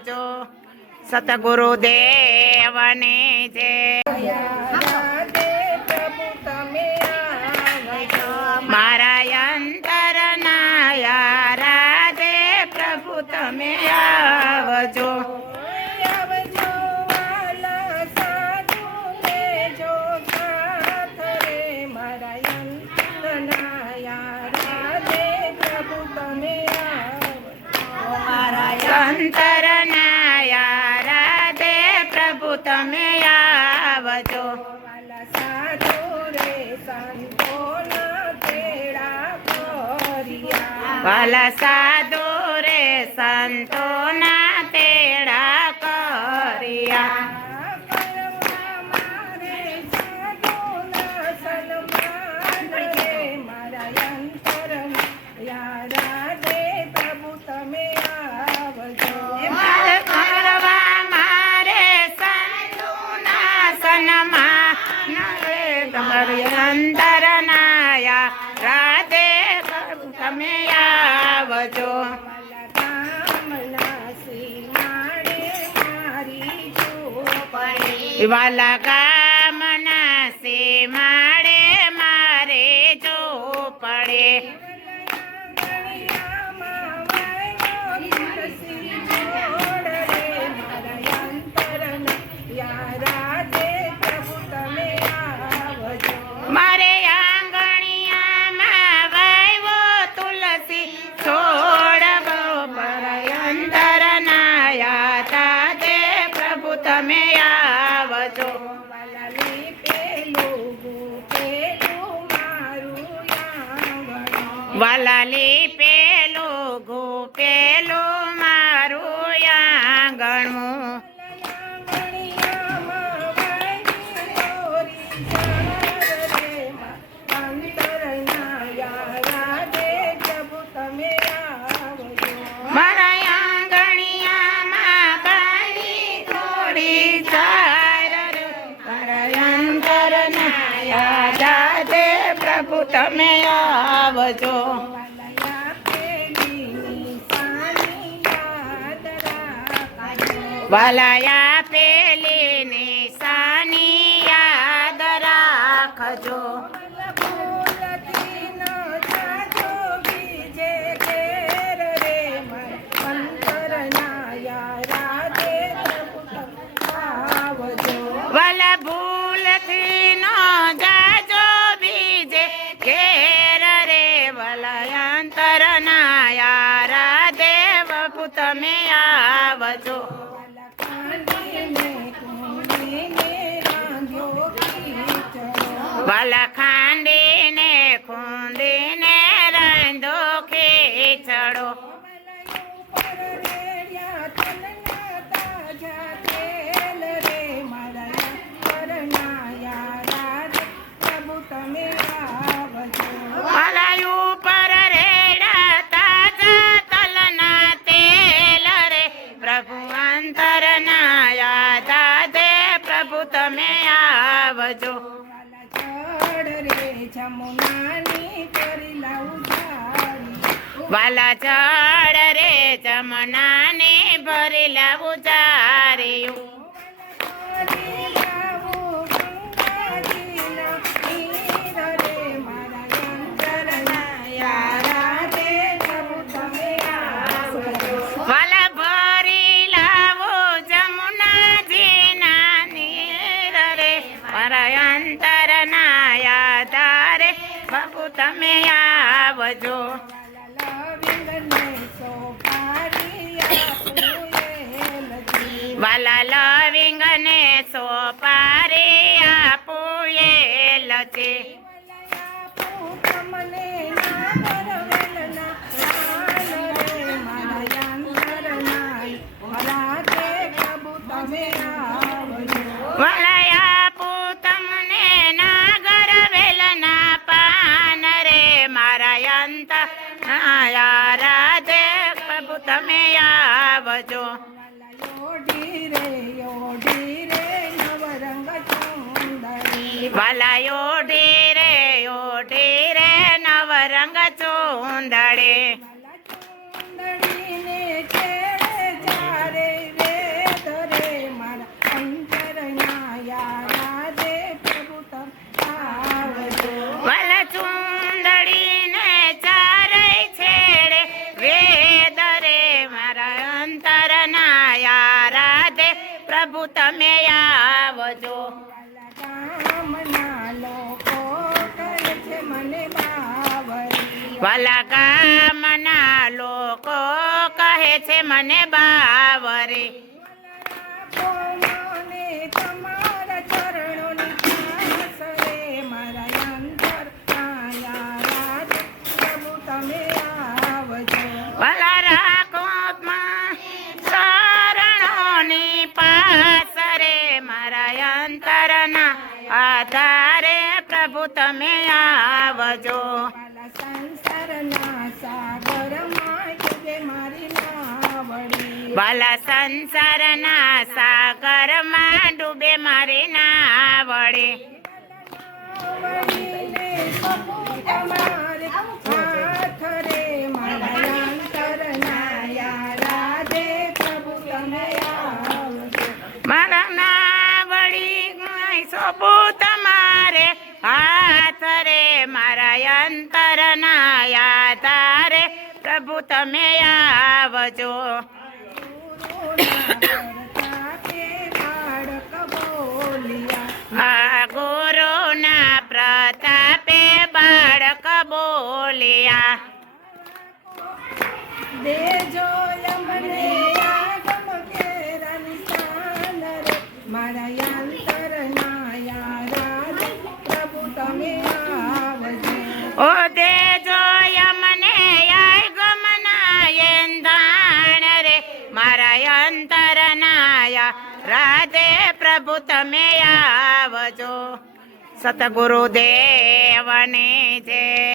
આવજો. સતગુરુ દેવને જય. મારા અંતરના રાધે પ્રભુ તમે આવજો. અંતરના રાધે પ્રભુ તમે આવજો. વાલા સાધુ રે સંતોના તેડા કર્યા. અંતરનાયા રાધે તમે આવજો. વાલા ગામના સીમાડે મારે જો પડે. મારે આંગણિયામાં વાવ્યો તુલસી છોડ અંતરનાયા રાધે પ્રભુ તમે આવજો. વાલાલી પેલું પેલું મારું આંગણું. મારા આંગણિયામાં બારી થોડી ચાર મારા અંતરનાયા રાધે પ્રભુ તમે આવજો. વાલાયા પેલી નિશાની યાદ રાખજો. વાલા ભૂલથી નો જાજો બીજે ઘેર રે. વાલા અંતરનાયા રાધે પ્રભુ તમે આવજો. વાલા ખાંડીને ખૂંદીને રાંધો ખીચડો. વાલા ઉપર રેડા તાજા તલના તેલ રે પ્રભુ અંતરનાયા રાધે પ્રભુ તમે આવજો. વાલા જળ રે જમનાને ભરી લાવું જાર્યું. વાલા ભરી લાવો જમુનાજીના નીર રે મારા અંતરનાયા ધારે પ્રભુ તમે આવજો. વાલા લવિંગ ને સોપારી આપુયેલ છે. વાલા આપું તમને નાગર વેલના પાન રે મારા અંતરનાયા રાધે પ્રભુ તમે આવજો. વાલા ઓઢી રે નવરંગ ચૂંદડે. પ્રભુ તમે આવજો. ગામના લોકો કહે છે મને બાવરી. વાલા ગામના લોકો કહે છે મને બાવરે. મને તમારા ચરણોની પ્યાસ રે મારા અંતર આયા રાજ પ્રભુ તમે આવજો. વાલા રાખો શરણોની પાસ રે મારા અંતરના આધારે પ્રભુ તમે આવજો. વાલા સંસારના સાગરમાં ડૂબે મારી નાવડી. વાલા સંસારના સાગરમાં ડૂબે મારી નાવડી. નાવડીને સપૂ તમારે હાથ રે મારા અંતરના યારા દે પ્રભુ તમે આવજો. મારા નાવડી સોપુ તમારે હાથ રે મારા અંતરના યાદારે પ્રભુ તમે આવજો. આ ગુરુના પ્રતાપે બાળક બોલ્યા. દેજો અમને આગમ કેરાની શાન રે મારા અંતરના યારા પ્રભુ તમે આવજો. ઓ દેજો યમને ગમના એંધાણ રે મારા અંતરના રાધે પ્રભુ તમે આવજો. સતગુરુદેવને જય.